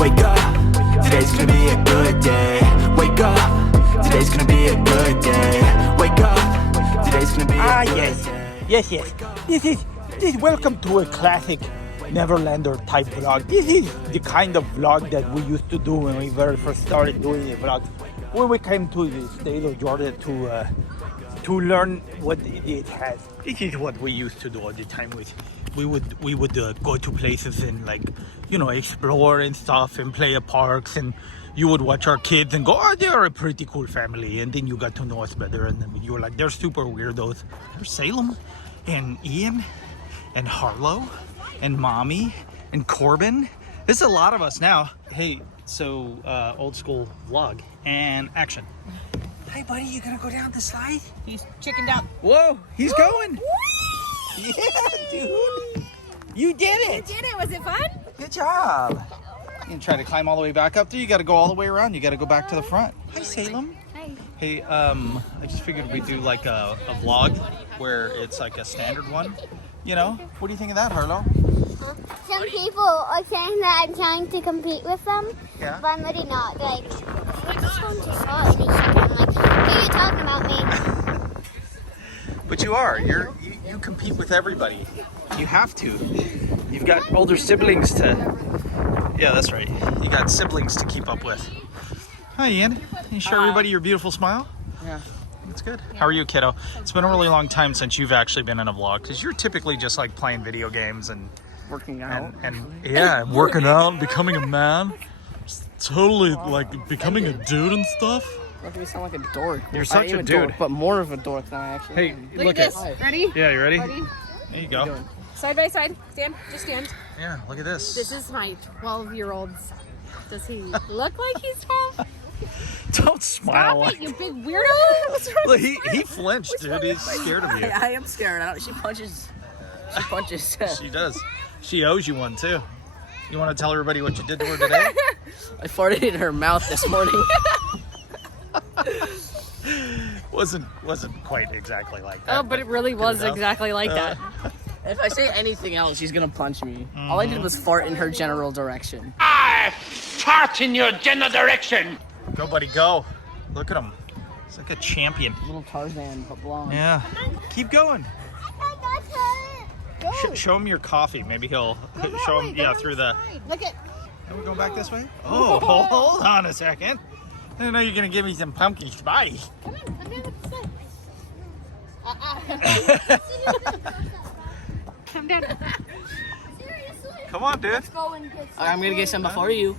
Wake up, today's gonna be a good day. Wake up, today's gonna be a good day. Wake up, today's gonna be a good day. Yes. This welcome to a classic Neverlander type vlog. This is the kind of vlog that we used to do when we very first started doing the vlogs. When we came to the state of Georgia to learn what it has. This is what we used to do all the time. We would go to places and, like, you know, explore and stuff and play at parks, and you would watch our kids and go, oh, they're a pretty cool family, and then you got to know us better, and then you were like, they're super weirdos. There's Salem and Ian and Harlow and Mommy and Corbin. There's a lot of us now. Hey, so old school vlog and action. Hi buddy, you gonna go down the slide? He's chickened out. Whoa, he's going. Yeah, dude. You did it. You did it. Was it fun? Good job. You try to climb all the way back up there. You got to go all the way around. You got to go back to the front. Hi, Salem. Hi. Hey, I just figured we'd do like a vlog where it's like a standard one. You know, what do you think of that, Harlow? Some people are saying that I'm trying to compete with them, Yeah. but I'm really not. Like, we're just going to saw and I'm like, who are you talking about me? But you are. You compete with everybody. You have to. You've got older siblings to. Yeah, that's right. You got siblings to keep up with. Hi, Ian. Can you show everybody your beautiful smile? Yeah. That's good. How are you, kiddo? It's been a really long time since you've actually been in a vlog, because you're typically just like playing video games and Working out. and yeah, working out, becoming a man. Totally like becoming a dude and stuff. Look, you sound like a dork. You're such I am a dude. dork, but more of a dork than I actually Hey, am. look at this. Ready? Yeah, you ready? Ready? There you go. Side by side. Stand. Just stand. Yeah, look at this. This is my 12-year-old son. Does he look like he's 12? Don't smile. Stop it, you big weirdo! What's wrong? Look, he flinched, dude. He's scared of you. I am scared. She punches. She punches. She does. She owes you one too. You want to tell everybody what you did to her today? I farted in her mouth this morning. wasn't quite exactly like that. Oh, but it really was exactly like that. If I say anything else, she's gonna punch me. All I did was fart in her general direction. I fart in your general direction. Go, buddy, go. Look at him. He's like a champion. Little Tarzan, but blonde. Yeah. Keep going. I got hurt. Show him your coffee. Maybe he'll show him. Yeah, through the. Look at. Are we going back this way? Oh, hold on a second. I didn't know you're gonna give me some pumpkin spice. Come on, let me look this way. Come down. Come on, dude. I'm gonna get some before you.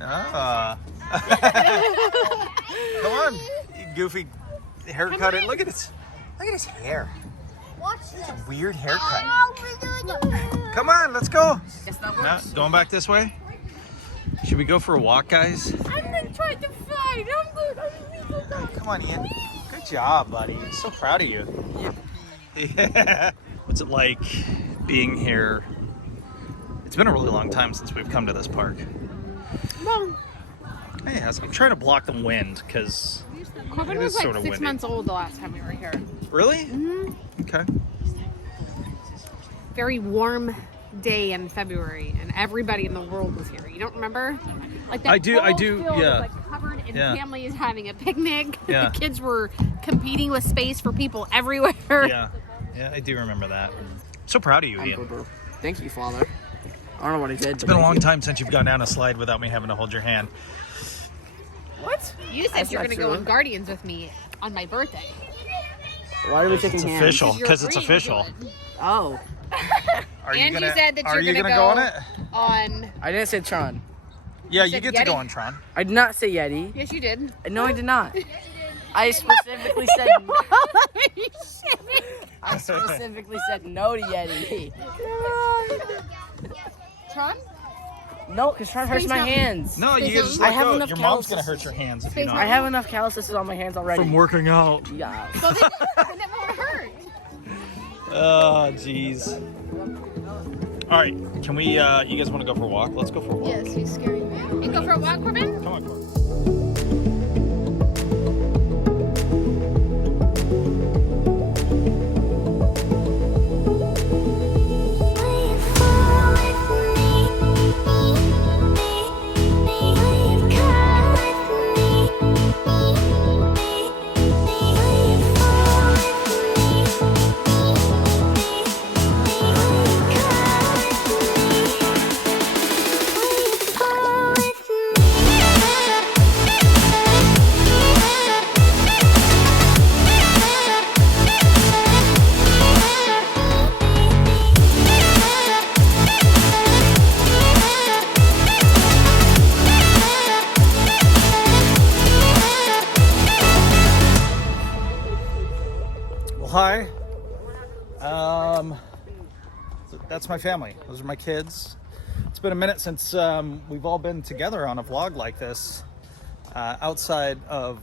Ah. Come on, you goofy haircut. Look at his hair. Watch this. Weird haircut. Oh, we're doing it. Come on, let's go. Guess that No, works. going back this way. Should we go for a walk, guys? I'm gonna try to fight. I'm good. Come on, Ian. Good job, buddy. I'm so proud of you. Yeah. What's it like being here? It's been a really long time since we've come to this park. Well, Hey, I'm trying to block the wind because Corbin It was is like sorta 6 windy. months old the last time we were here. really? Okay. Very warm day in February, and everybody in the world was here. You don't remember? Like that I do, whole field yeah. was, like, covered in Yeah. families having a picnic. Yeah. The kids were competing with space for people everywhere. Yeah, I do remember that. So proud of you, Ian. Thank you, Father. I don't know what I did. It's been a long time since you've gone down a slide without me having to hold your hand. What? You said That's you're not going to go true. on Guardians with me on my birthday. Why are we taking It's hands? official. You're 'Cause it's agreeing to official. it. Oh, Are And you gonna, said that are you're you gonna go on go- it? On. I didn't say Tron. Yeah, you said get to go Yeti? on Tron. I did not say Yeti. Yes, you did. No, I did not. I specifically said. I specifically said no to Yeti. Tron? No, because Tron hurts Space my Mountain. hands. No, you just I let have go. enough Your mom's calluses. gonna hurt your hands if Space you I don't. have enough calluses on my hands already. From working out. Yeah. So they never want to hurt. Oh, jeez. All right, can we? You guys want to go for a walk? Let's go for a walk. Yes, he's scary. You go for a walk, Corbin? Come on, Corbin. Will you fall with me? that's my family. Those are my kids. It's been a minute since we've all been together on a vlog like this outside of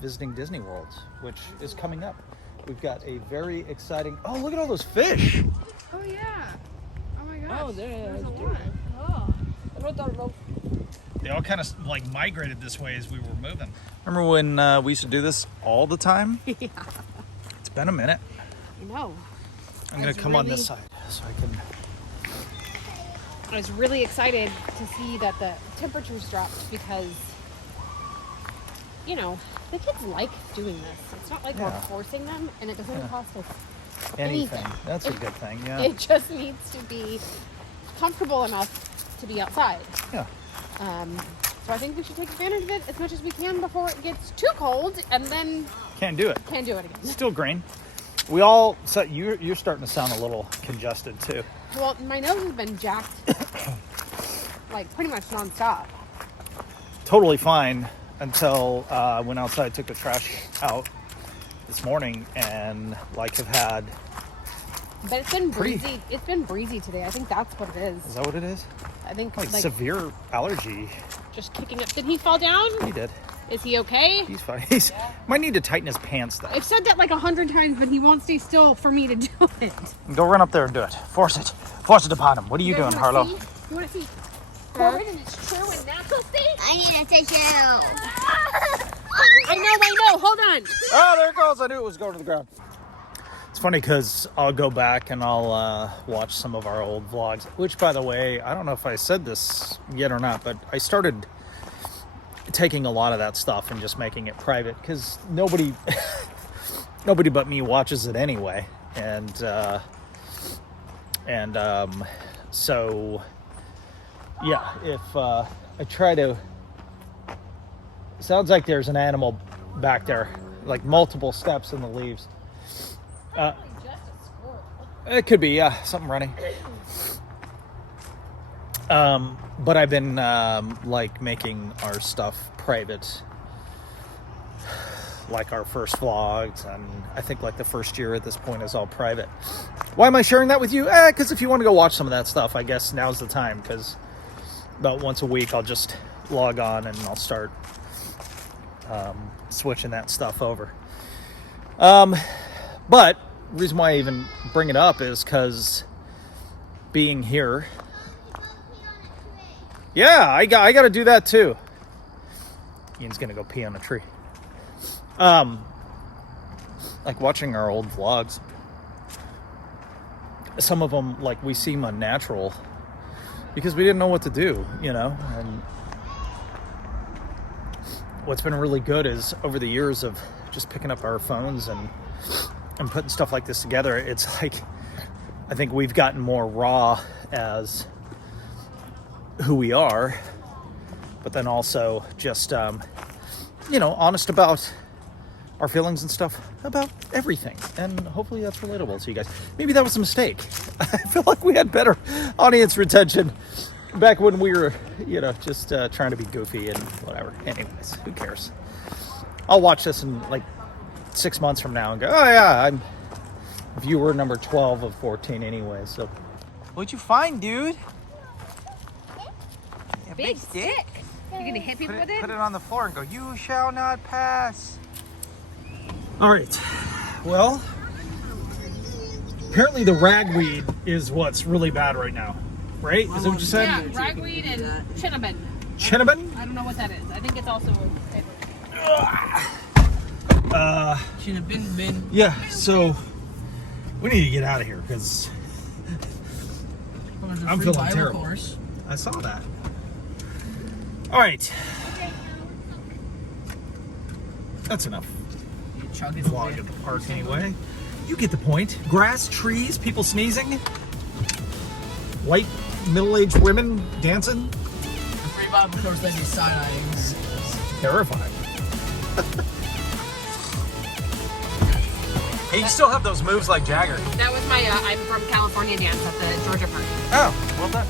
visiting Disney World, which is coming up. We've got a very exciting... Oh, look at all those fish! Oh yeah. Oh my gosh. Oh, there's a lot. They all kind of like migrated this way as we were moving. Remember when we used to do this all the time? Yeah. It's been a minute. I know. I'm gonna come on this side so I can... I was really excited to see that the temperatures dropped because, you know, the kids like doing this. It's not like we're forcing them, and it doesn't cost us anything. That's a good thing, yeah. It just needs to be comfortable enough to be outside. Yeah. So I think we should take advantage of it as much as we can before it gets too cold, and then Can't do it. can't do it again. Still green. We all... So you're starting to sound a little congested, too. Well, my nose has been jacked, like pretty much nonstop. Totally fine until I went outside, took the trash out this morning, and like have had... But it's been breezy. It's been breezy today. I think that's what it is. Is that what it is? I think Like severe allergy. just kicking up. Did he fall down? He did. Is he okay? He's fine. He's might need to tighten his pants though. I've said that like 100 times, but he won't stay still for me to do it. Go run up there and do it. Force it. Force it upon him. What are you doing, Harlow? You want to see Corbin in its true and natural state? I need a tissue. I know. Hold on. Oh, there it goes. I knew it was going to the ground. It's funny because I'll go back and I'll watch some of our old vlogs, which, by the way, I don't know if I said this yet or not, but I started taking a lot of that stuff and just making it private because nobody but me watches it anyway. So yeah, if I try to... Sounds like there's an animal back there, like multiple steps in the leaves. It could be, yeah, something running. But I've been like making our stuff private, like our first vlogs, and I think like the first year at this point is all private. Why am I sharing that with you? Because if you want to go watch some of that stuff, I guess now's the time, because about once a week I'll just log on and I'll start switching that stuff over. But the reason why I even bring it up is because being here... Yeah, I got to do that too. Ian's gonna go pee on a tree. Like watching our old vlogs, some of them, like, we seem unnatural because we didn't know what to do, you know. And what's been really good is over the years of just picking up our phones and putting stuff like this together, it's like I think we've gotten more raw as who we are, but then also just you know, honest about our feelings and stuff about everything, and hopefully that's relatable to you guys. Maybe that was a mistake. I feel like we had better audience retention back when we were, you know, just trying to be goofy and whatever. Anyways, who cares? I'll watch this in like 6 months from now and go, oh yeah, I'm viewer number 12 of 14 anyway. So what'd you find, dude? A Big stick. You gonna hit people with it? Put it on the floor and go, you shall not pass. All right, well, apparently the ragweed is what's really bad right now, right? Is that what you said? Yeah, ragweed and cinnamon. Cinnamon? I don't know what that is. I think it's also Cinnamon. Yeah, so we need to get out of here because I'm feeling terrible. Course. I saw that. All right. That's enough. You chug it Vlog at the park anyway. You get the point. Grass, trees, people sneezing, white middle-aged women dancing. Free Bob, of course, they be side-eyeing. Terrifying. Hey, you still have those moves like Jagger. That was my I'm from California dance at the Georgia party. Oh, well done.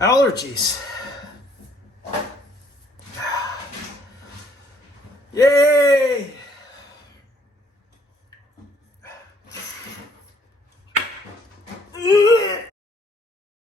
Allergies.